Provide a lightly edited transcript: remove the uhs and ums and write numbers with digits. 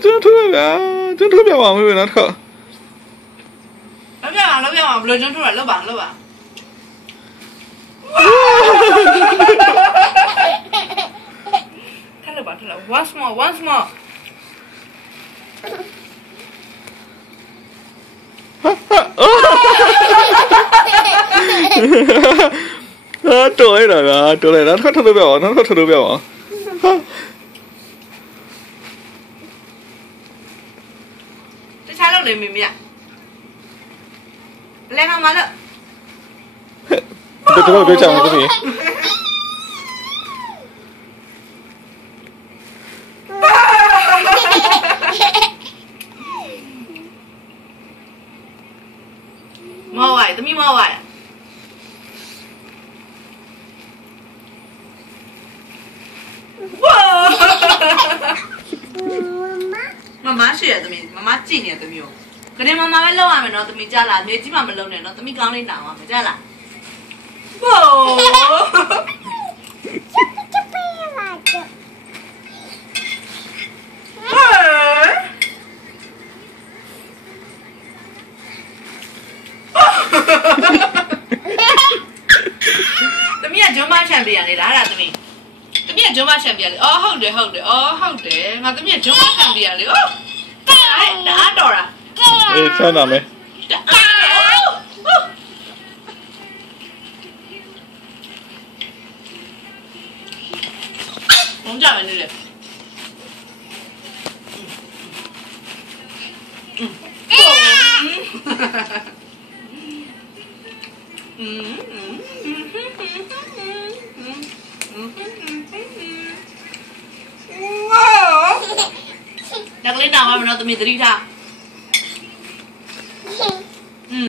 真特别，真特别完美那套。老表嘛，不能整出来，老板。太了吧，once more。啊，对了，那套特别王，这菜了没米啊？来干嘛了？别讲了，这里。毛歪，怎么毛歪？哇！妈妈学的没？妈妈几年都没有。可能妈妈会老完没？喏，都没加啦，没几万没老呢，喏，都没刚来拿嘛，没加啦。哇！သမီးကဂျွန်းမချန်ပီယံလေလားအဲ့ဒါသမီးကဂျွန်းမချန်ပီယံလေအော်ဟုတ်တယ်ငါသမီးကဂျွန်းမချန်ပီယံလေအော်အဲ့ဒါတော့တာအေးဆန်းနာမယ်ဘုံကြမယ်နေလေဒါကလေးတောင်မှမနော်သမီးသတိထား